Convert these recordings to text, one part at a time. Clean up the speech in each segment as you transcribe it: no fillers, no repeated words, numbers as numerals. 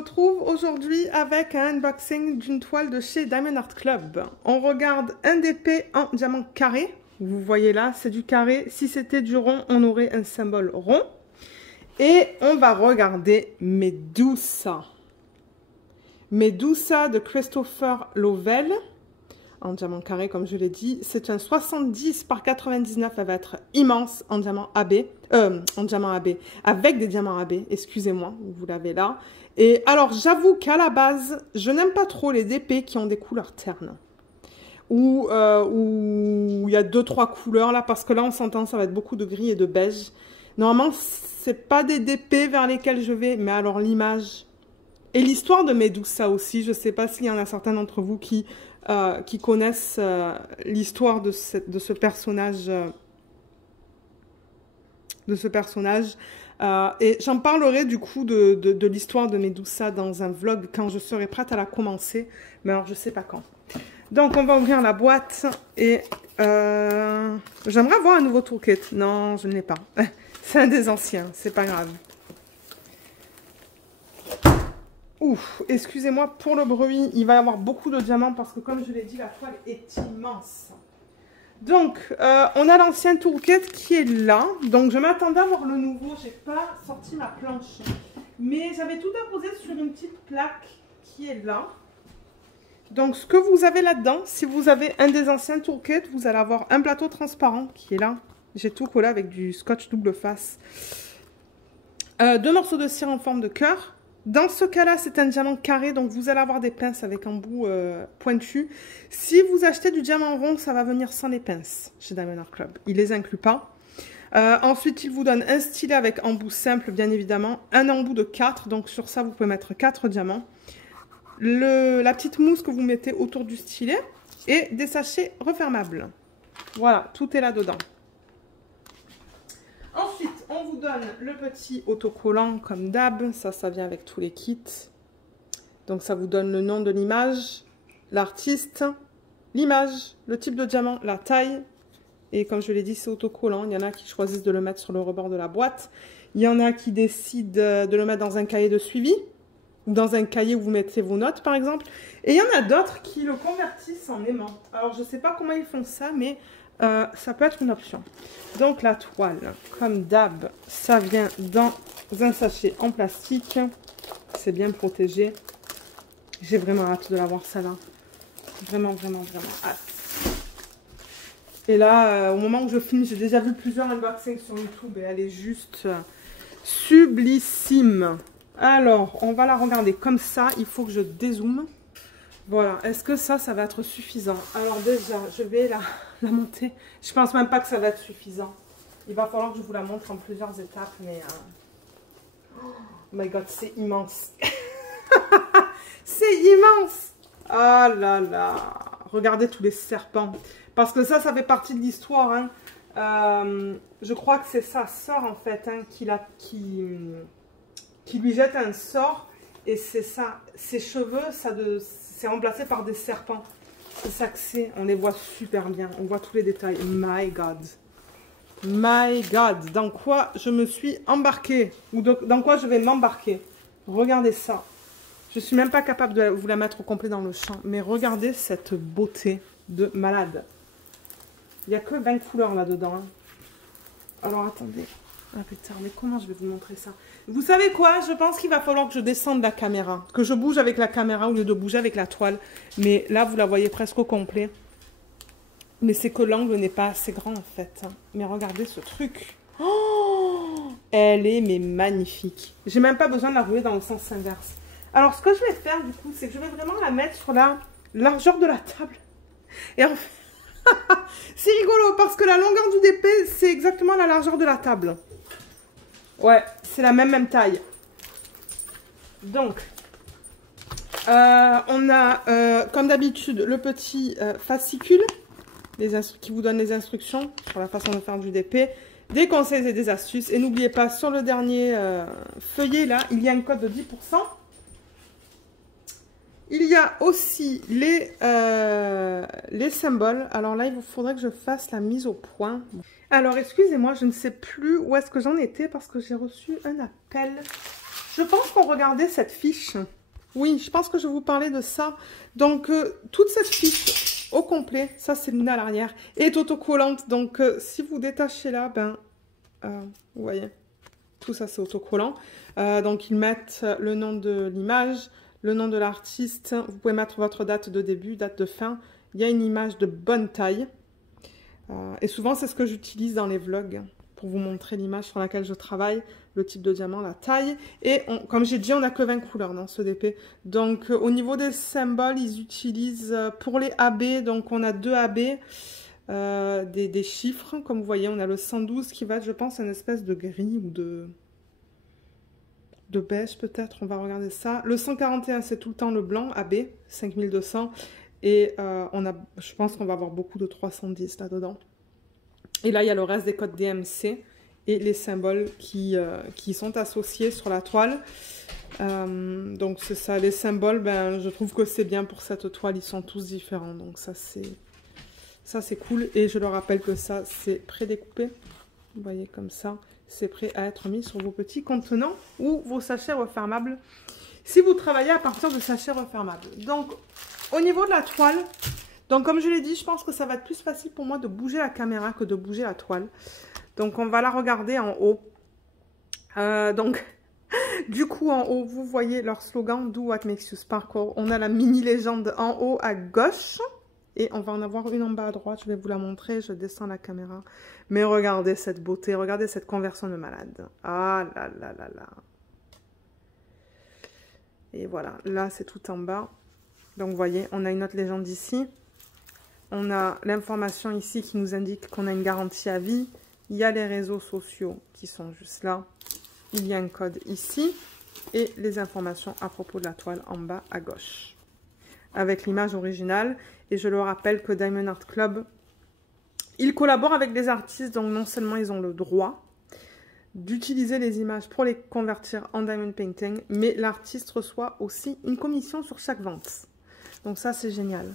retrouve aujourd'hui avec un unboxing d'une toile de chez Diamond Art Club. On regarde un DP en diamant carré. Vous voyez là, c'est du carré. Si c'était du rond, on aurait un symbole rond. Et on va regarder Medusa. Medusa de Christopher Lovell. En diamant carré, comme je l'ai dit. C'est un 70 par 99. Elle va être immense en diamant AB. En diamant AB. Avec des diamants AB. Excusez-moi, vous l'avez là. Et alors, j'avoue qu'à la base, je n'aime pas trop les DP qui ont des couleurs ternes. Où il y a 2-3 couleurs là. Parce que là, on s'entend, ça va être beaucoup de gris et de beige. Normalement, c'est pas des DP vers lesquels je vais. Mais alors, l'image... Et l'histoire de Medusa aussi. Je ne sais pas s'il y en a certains d'entre vous qui connaissent l'histoire de ce personnage. Et j'en parlerai du coup de l'histoire de Medusa dans un vlog quand je serai prête à la commencer. Mais alors je sais pas quand. Donc on va ouvrir la boîte et j'aimerais avoir un nouveau toolkit. Non, je ne l'ai pas. C'est un des anciens, c'est pas grave. Ouf, excusez-moi pour le bruit, il va y avoir beaucoup de diamants parce que comme je l'ai dit, la toile est immense. Donc, on a l'ancien toolkit qui est là. Donc, je m'attendais à voir le nouveau, j'ai pas sorti ma planche. Mais j'avais tout apposé sur une petite plaque qui est là. Donc, ce que vous avez là-dedans, si vous avez un des anciens toolkits, vous allez avoir un plateau transparent qui est là. J'ai tout collé avec du scotch double face. 2 morceaux de cire en forme de cœur. Dans ce cas-là, c'est un diamant carré, donc vous allez avoir des pinces avec un bout pointu. Si vous achetez du diamant rond, ça va venir sans les pinces chez Diamond Art Club. Il ne les inclut pas. Ensuite, il vous donne un stylet avec embout simple, bien évidemment. Un embout de 4, donc sur ça, vous pouvez mettre 4 diamants. La petite mousse que vous mettez autour du stylet et des sachets refermables. Voilà, tout est là-dedans. Ensuite, on vous donne le petit autocollant comme d'hab. Ça vient avec tous les kits. Donc, ça vous donne le nom de l'image, l'artiste, l'image, le type de diamant, la taille. Et comme je l'ai dit, c'est autocollant. Il y en a qui choisissent de le mettre sur le rebord de la boîte. Il y en a qui décident de le mettre dans un cahier de suivi. Ou dans un cahier où vous mettez vos notes, par exemple. Et il y en a d'autres qui le convertissent en aimant. Alors, je ne sais pas comment ils font ça, mais... ça peut être une option. Donc la toile, comme d'hab, ça vient dans un sachet en plastique. C'est bien protégé. J'ai vraiment hâte de l'avoir celle-là. Vraiment, vraiment, vraiment hâte. Et là, au moment où je filme, j'ai déjà vu plusieurs unboxings sur YouTube et elle est juste sublissime. Alors, on va la regarder comme ça. Il faut que je dézoome. Voilà, est-ce que ça va être suffisant? Alors déjà, je vais la monter. Je pense même pas que ça va être suffisant. Il va falloir que je vous la montre en plusieurs étapes, mais... Oh my god, c'est immense. C'est immense. Ah là là. Regardez tous les serpents. Parce que ça fait partie de l'histoire. Hein. Je crois que c'est sa sœur, en fait, hein, qui lui jette un sort. Et c'est ça. Ses cheveux, c'est remplacé par des serpents. C'est ça que c'est. On les voit super bien. On voit tous les détails. My God. My God. Dans quoi je me suis embarquée. Ou dans quoi je vais m'embarquer. Regardez ça. Je ne suis même pas capable de vous la mettre au complet dans le champ. Mais regardez cette beauté de malade. Il n'y a que 20 couleurs là-dedans. Hein. Alors attendez. Ah putain, mais comment je vais vous montrer ça? Vous savez quoi? Je pense qu'il va falloir que je descende la caméra. Que je bouge avec la caméra au lieu de bouger avec la toile. Mais là, vous la voyez presque au complet. Mais c'est que l'angle n'est pas assez grand en fait. Mais regardez ce truc. Oh, elle est mais magnifique. J'ai même pas besoin de la rouler dans le sens inverse. Alors, ce que je vais faire du coup, c'est que je vais vraiment la mettre sur la largeur de la table. Et en fait, c'est rigolo parce que la longueur du DP, c'est exactement la largeur de la table. Ouais, c'est la même taille. Donc, on a, comme d'habitude, le petit fascicule qui vous donne les instructions sur la façon de faire du DP, des conseils et des astuces. Et n'oubliez pas, sur le dernier feuillet, là, il y a un code de 10%. Il y a aussi les symboles. Alors là, il vous faudrait que je fasse la mise au point. Alors, excusez-moi, je ne sais plus où est-ce que j'en étais parce que j'ai reçu un appel Je pense qu'on regardait cette fiche. Oui, je pense que je vais vous parler de ça. Donc, toute cette fiche au complet, ça c'est Luna à l'arrière, est autocollante. Donc, si vous détachez là, ben, vous voyez, tout ça c'est autocollant. Donc, ils mettent le nom de l'image, le nom de l'artiste. Vous pouvez mettre votre date de début, date de fin. Il y a une image de bonne taille. Et souvent, c'est ce que j'utilise dans les vlogs pour vous montrer l'image sur laquelle je travaille, le type de diamant, la taille. Et comme j'ai dit, on n'a que 20 couleurs dans ce DP. Donc, au niveau des symboles, ils utilisent pour les AB, donc on a 2 AB, des chiffres. Comme vous voyez, on a le 112 qui va être, je pense, une espèce de gris ou de beige peut-être. On va regarder ça. Le 141, c'est tout le temps le blanc, AB, 5200. Et je pense qu'on va avoir beaucoup de 310 là-dedans. Et là, il y a le reste des codes DMC et les symboles qui sont associés sur la toile. Donc, c'est ça. Les symboles, ben, je trouve que c'est bien pour cette toile. Ils sont tous différents. Donc, ça, c'est cool. Et je le rappelle que ça, c'est prédécoupé. Vous voyez, comme ça. C'est prêt à être mis sur vos petits contenants ou vos sachets refermables. Si vous travaillez à partir de sachets refermables. Donc, au niveau de la toile... Donc, comme je l'ai dit, je pense que ça va être plus facile pour moi de bouger la caméra que de bouger la toile. Donc, on va la regarder en haut. Du coup, en haut, vous voyez leur slogan « Do what makes you sparkle ». On a la mini légende en haut à gauche. Et on va en avoir une en bas à droite. Je vais vous la montrer. Je descends la caméra. Mais regardez cette beauté. Regardez cette conversion de malade. Ah là là là là. Et voilà. Là, c'est tout en bas. Donc, vous voyez, on a une autre légende ici. On a l'information ici qui nous indique qu'on a une garantie à vie. Il y a les réseaux sociaux qui sont juste là. Il y a un code ici. Et les informations à propos de la toile en bas à gauche. Avec l'image originale. Et je le rappelle que Diamond Art Club, ils collaborent avec des artistes. Donc non seulement ils ont le droit d'utiliser les images pour les convertir en Diamond Painting. Mais l'artiste reçoit aussi une commission sur chaque vente. Donc ça c'est génial.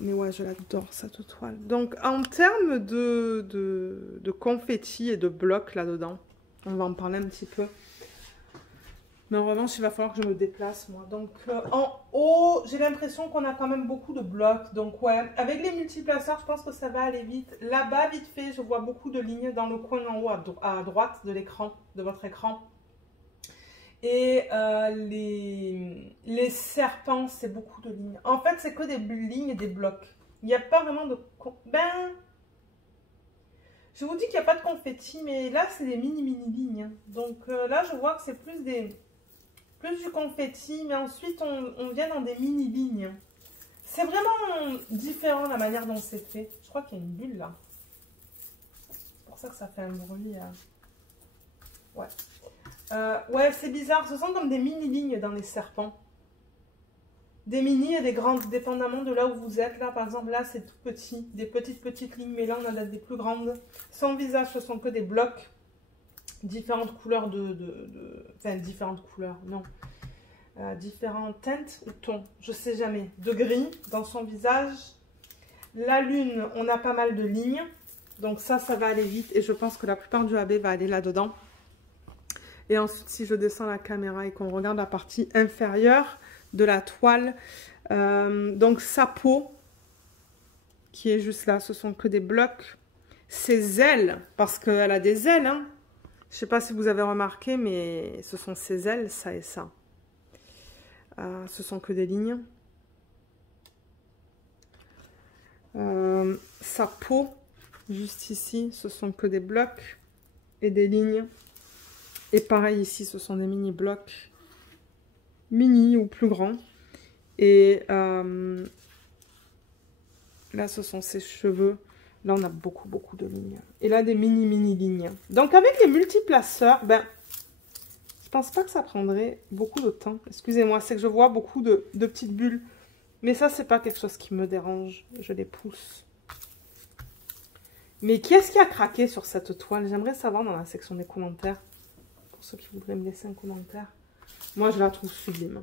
Mais ouais, je l'adore cette toile. Donc, en termes de confettis et de blocs là-dedans, on va en parler un petit peu. Mais en revanche, il va falloir que je me déplace, moi. Donc, en haut, j'ai l'impression qu'on a quand même beaucoup de blocs. Donc, ouais, avec les multiplaceurs, je pense que ça va aller vite. Là-bas, vite fait, je vois beaucoup de lignes dans le coin en haut à droite de l'écran, de votre écran. Et les serpents, c'est beaucoup de lignes. En fait, c'est que des lignes et des blocs. Il n'y a pas vraiment de... Ben, je vous dis qu'il n'y a pas de confetti, mais là, c'est des mini lignes. Donc là, je vois que c'est plus du confetti, mais ensuite, on vient dans des mini lignes. C'est vraiment différent la manière dont c'est fait. Je crois qu'il y a une bulle là. C'est pour ça que ça fait un bruit. Ouais. Ouais, c'est bizarre. Ce sont comme des mini-lignes dans les serpents. Des mini et des grandes, dépendamment de là où vous êtes. Là, par exemple, là, c'est tout petit. Des petites lignes, mais là, on a des plus grandes. Son visage, ce sont que des blocs. Différentes couleurs Enfin, différentes couleurs, non. Différentes teintes ou tons, je sais jamais. De gris dans son visage. La lune, on a pas mal de lignes. Donc ça va aller vite. Et je pense que la plupart du AB va aller là-dedans. Et ensuite, si je descends la caméra et qu'on regarde la partie inférieure de la toile, donc sa peau, qui est juste là, ce sont que des blocs. Ses ailes, parce qu'elle a des ailes, hein. Je ne sais pas si vous avez remarqué, mais ce sont ses ailes, ça et ça. Ce sont que des lignes. Sa peau, juste ici, ce sont que des blocs et des lignes. Et pareil ici, ce sont des mini-blocs, mini ou plus grands. Et là, ce sont ses cheveux. Là, on a beaucoup de lignes. Et là, des mini lignes. Donc, avec les multiplaceurs, ben, je pense pas que ça prendrait beaucoup de temps. Excusez-moi, c'est que je vois beaucoup de petites bulles. Mais ça, c'est pas quelque chose qui me dérange. Je les pousse. Mais qui est-ce qui a craqué sur cette toile? J'aimerais savoir dans la section des commentaires. Pour ceux qui voudraient me laisser un commentaire. Moi, je la trouve sublime.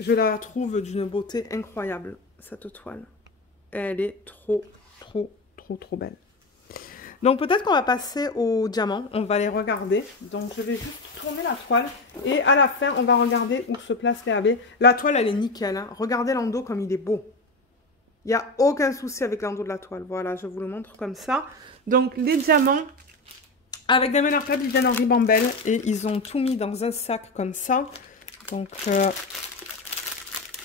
Je la trouve d'une beauté incroyable, cette toile. Elle est trop belle. Donc peut-être qu'on va passer aux diamants, on va les regarder. Donc je vais juste tourner la toile et à la fin on va regarder où se placent les AB. La toile elle est nickel, hein. Regardez l'endos comme il est beau. Il n'y a aucun souci avec l'endos de la toile. Voilà, je vous le montre comme ça. Donc les diamants, avec Diamond Art Club, ils viennent en ribambelle et ils ont tout mis dans un sac comme ça. Donc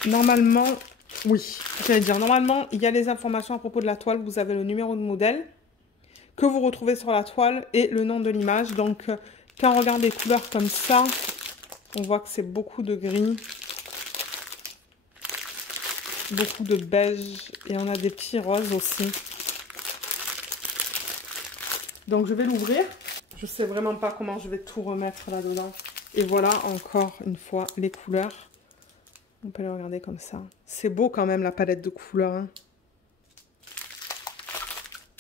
normalement, oui, j'allais dire, normalement il y a les informations à propos de la toile. Vous avez le numéro de modèle que vous retrouvez sur la toile et le nom de l'image. Donc, quand on regarde les couleurs comme ça, on voit que c'est beaucoup de gris, beaucoup de beige et on a des petits roses aussi. Donc, je vais l'ouvrir. Je sais vraiment pas comment je vais tout remettre là-dedans. Et voilà, encore une fois, les couleurs. On peut les regarder comme ça. C'est beau quand même, la palette de couleurs. Hein.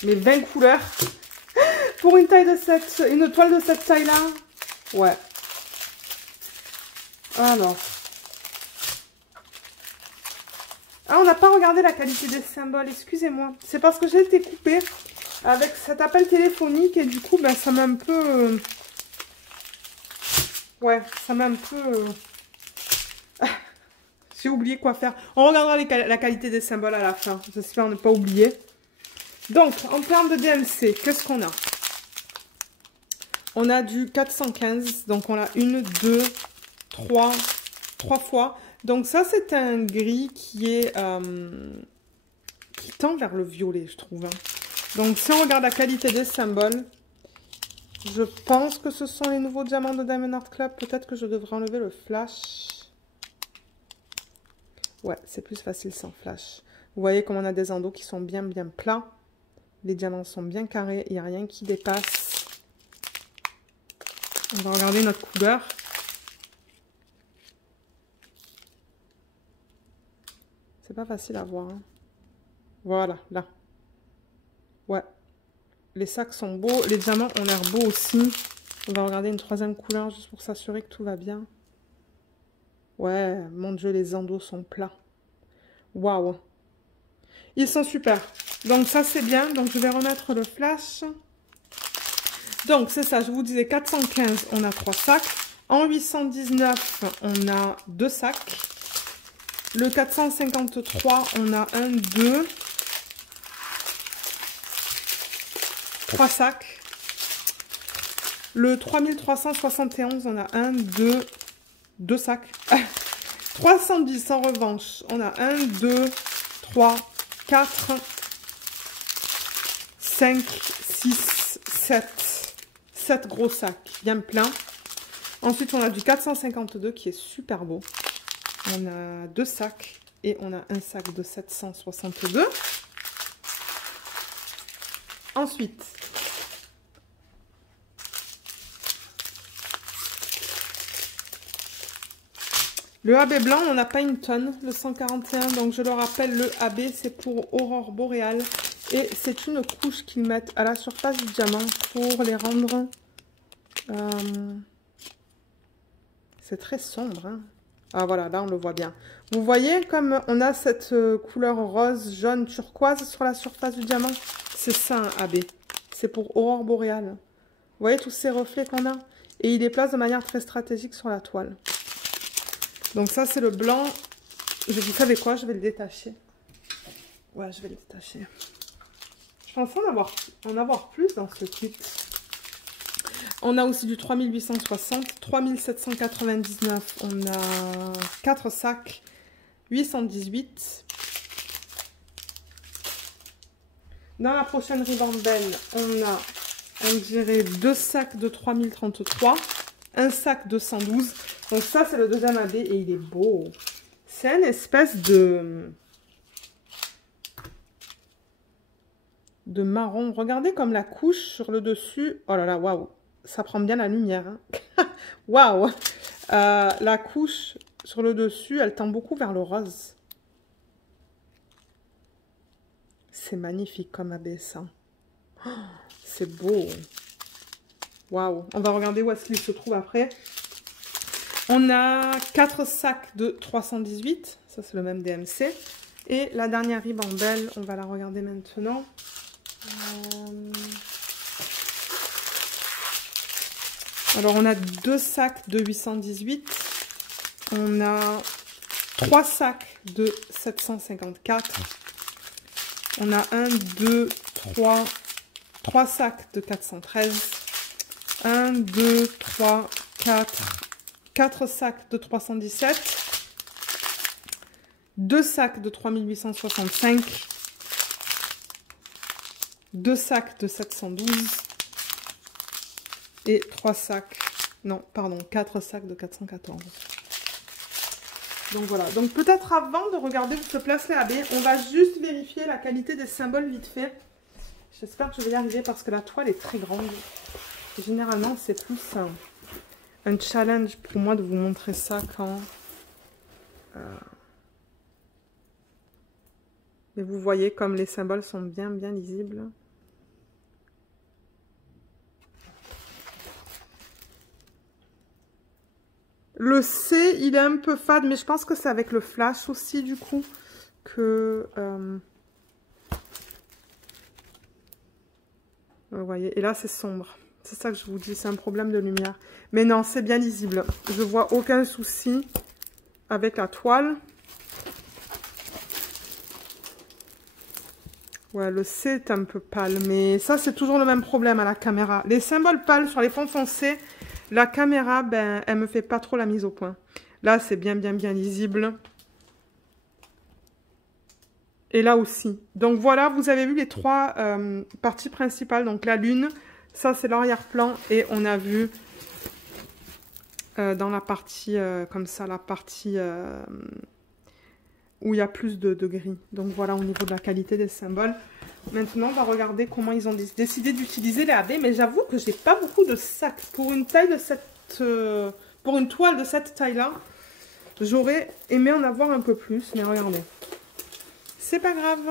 Mais 20 couleurs pour une toile de cette taille-là. Ouais. Alors. Ah, on n'a pas regardé la qualité des symboles, excusez-moi. C'est parce que j'ai été coupée avec cet appel téléphonique et du coup, ben, ça m'a un peu... Ouais, ça m'a un peu... J'ai oublié quoi faire. On regardera la qualité des symboles à la fin. J'espère ne pas oublier. Donc, en termes de DMC, qu'est-ce qu'on a? On a du 415. Donc, on a 1, 2, 3 fois. Donc, ça, c'est un gris qui est... qui tend vers le violet, je trouve. Hein. Donc, si on regarde la qualité des symboles, je pense que ce sont les nouveaux diamants de Diamond Art Club. Peut-être que je devrais enlever le flash. Ouais, c'est plus facile sans flash. Vous voyez comme on a des endos qui sont bien plats. Les diamants sont bien carrés, il n'y a rien qui dépasse. On va regarder notre couleur. C'est pas facile à voir. Hein. Voilà, là. Ouais. Les sacs sont beaux, les diamants ont l'air beaux aussi. On va regarder une troisième couleur juste pour s'assurer que tout va bien. Ouais, mon Dieu, les endos sont plats. Waouh. Ils sont super. Donc ça c'est bien. Donc je vais remettre le flash. Donc c'est ça, je vous disais 415, on a 3 sacs. En 819, on a 2 sacs. Le 453, on a 1, 2, 3 sacs. Le 3371, on a 1, 2, 2 sacs. 310 en revanche, on a 1, 2, 3, 4, 5, 6, 7. 7 gros sacs bien pleins. Ensuite, on a du 452 qui est super beau. On a 2 sacs et on a un sac de 762. Ensuite, le AB blanc, on n'a pas une tonne, le 141. Donc, je le rappelle, le AB, c'est pour Aurore Boréale. Et c'est une couche qu'ils mettent à la surface du diamant pour les rendre... c'est très sombre. Hein. Ah voilà, là on le voit bien. Vous voyez comme on a cette couleur rose, jaune, turquoise sur la surface du diamant? C'est ça un AB. C'est pour Aurore Boréale. Vous voyez tous ces reflets qu'on a? Et il les place de manière très stratégique sur la toile. Donc ça c'est le blanc. Vous savez quoi? Je vais le détacher. Ouais, je vais le détacher. Je pense en avoir plus dans ce kit. On a aussi du 3860, 3799, on a 4 sacs, 818. Dans la prochaine ribambelle, on a, on dirait, 2 sacs de 3033, un sac de 112. Donc ça, c'est le deuxième AB et il est beau. C'est une espèce de marron. Regardez comme la couche sur le dessus. Oh là là, waouh. Ça prend bien la lumière. Hein. Waouh. La couche sur le dessus, elle tend beaucoup vers le rose. C'est magnifique comme AB ça. Oh, c'est beau. Waouh. On va regarder où est-ce qu'il se trouve après. On a 4 sacs de 318. Ça, c'est le même DMC. Et la dernière ribambelle, on va la regarder maintenant. Alors, on a 2 sacs de 818. On a 3 sacs de 754. On a 1, 2, 3 sacs de 413. 1, 2, 3, 4 sacs de 317. 2 sacs de 3865. 2 sacs de 712. Et 3 sacs, non, pardon, 4 sacs de 414. Donc voilà. Donc peut-être avant de regarder où se placent les AB, on va juste vérifier la qualité des symboles vite fait. J'espère que je vais y arriver parce que la toile est très grande. Et généralement, c'est plus un challenge pour moi de vous montrer ça quand... Mais vous voyez comme les symboles sont bien lisibles. Le C, il est un peu fade, mais je pense que c'est avec le flash aussi, du coup, que... Vous voyez, et là, c'est sombre. C'est ça que je vous dis, c'est un problème de lumière. Mais non, c'est bien lisible. Je vois aucun souci avec la toile. Ouais, le C est un peu pâle, mais ça, c'est toujours le même problème à la caméra. Les symboles pâles sur les fonds foncés... La caméra, ben, elle me fait pas trop la mise au point. Là, c'est bien lisible. Et là aussi. Donc voilà, vous avez vu les 3 parties principales. Donc la lune, ça c'est l'arrière-plan. Et on a vu dans la partie comme ça, la partie où il y a plus de gris. Donc voilà au niveau de la qualité des symboles. Maintenant, on va regarder comment ils ont décidé d'utiliser les AB. Mais j'avoue que j'ai pas beaucoup de sacs. Pour une taille de cette... pour une toile de cette taille-là, j'aurais aimé en avoir un peu plus. Mais regardez. C'est pas grave.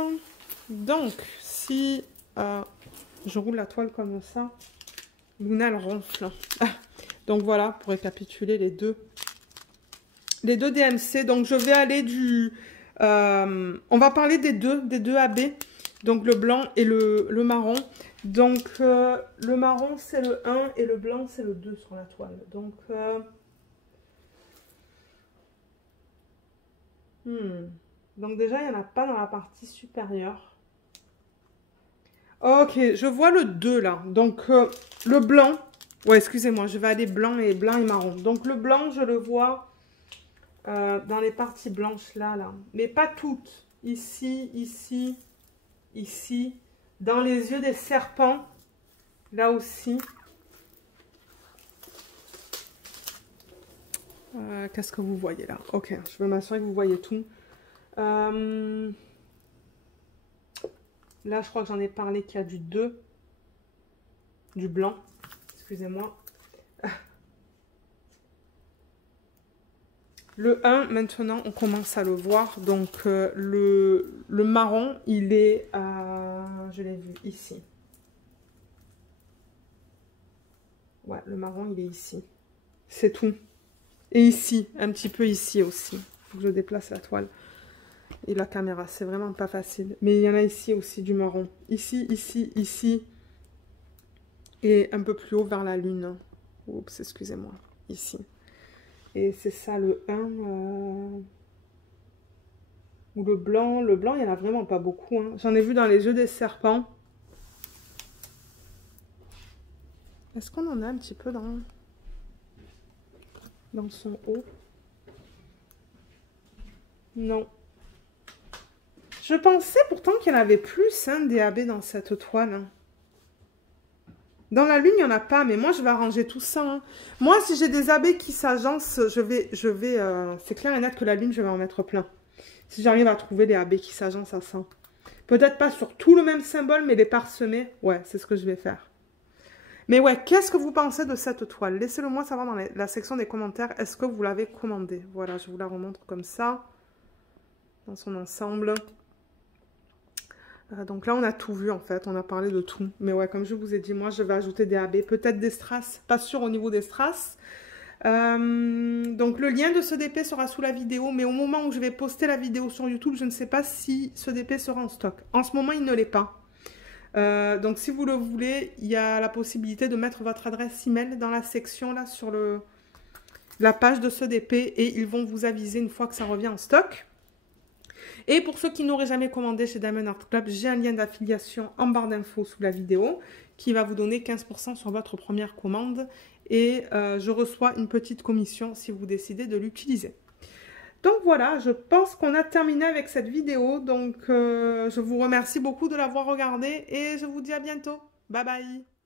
Donc, si je roule la toile comme ça, Luna, elle ronfle. Donc voilà, pour récapituler les deux DMC. Donc, je vais aller du... on va parler des deux AB. Donc le blanc et le marron. Donc le marron c'est le 1 et le blanc c'est le 2 sur la toile. Donc donc déjà il n'y en a pas dans la partie supérieure. Ok, je vois le 2 là. Donc le blanc. Ouais, excusez-moi, je vais aller blanc et marron. Donc le blanc je le vois dans les parties blanches là. Mais pas toutes. Ici, ici. Ici, dans les yeux des serpents, là aussi. Qu'est-ce que vous voyez là? Ok, je veux m'assurer que vous voyez tout. Là, je crois que j'en ai parlé qu'il y a du 2, du blanc, excusez-moi. Le 1, maintenant, on commence à le voir. Donc, le marron, il est, je l'ai vu ici. Ouais, le marron, il est ici. C'est tout. Et ici, un petit peu ici aussi. Il faut que je déplace la toile et la caméra. C'est vraiment pas facile. Mais il y en a ici aussi du marron. Ici, ici, ici. Et un peu plus haut vers la lune. Oups, excusez-moi. Ici. Et c'est ça le 1. Ou le blanc. Le blanc, il n'y en a vraiment pas beaucoup. Hein. J'en ai vu dans les yeux des serpents. Est-ce qu'on en a un petit peu dans son haut? Non. Je pensais pourtant qu'il y en avait plus hein, des AB dans cette toile. Hein. Dans la lune, il n'y en a pas, mais moi, je vais arranger tout ça. Hein. Moi, si j'ai des AB qui s'agencent, je vais c'est clair et net que la lune, je vais en mettre plein. Si j'arrive à trouver des AB qui s'agencent à ça. Peut-être pas sur tout le même symbole, mais les parsemer. Ouais, c'est ce que je vais faire. Mais ouais, qu'est-ce que vous pensez de cette toile? Laissez-le moi savoir dans la section des commentaires. Est-ce que vous l'avez commandée? Voilà, je vous la remontre comme ça. Dans son ensemble. Donc là, on a tout vu en fait, on a parlé de tout. Mais ouais, comme je vous ai dit, moi, je vais ajouter des AB, peut-être des strass, pas sûr au niveau des strass. Donc le lien de ce DP sera sous la vidéo, mais au moment où je vais poster la vidéo sur YouTube, je ne sais pas si ce DP sera en stock. En ce moment, il ne l'est pas. Donc si vous le voulez, il y a la possibilité de mettre votre adresse email dans la section là sur la page de ce DP et ils vont vous aviser une fois que ça revient en stock. Et pour ceux qui n'auraient jamais commandé chez Diamond Art Club, j'ai un lien d'affiliation en barre d'infos sous la vidéo qui va vous donner 15% sur votre première commande et je reçois une petite commission si vous décidez de l'utiliser. Donc voilà, je pense qu'on a terminé avec cette vidéo. Donc je vous remercie beaucoup de l'avoir regardée et je vous dis à bientôt. Bye bye!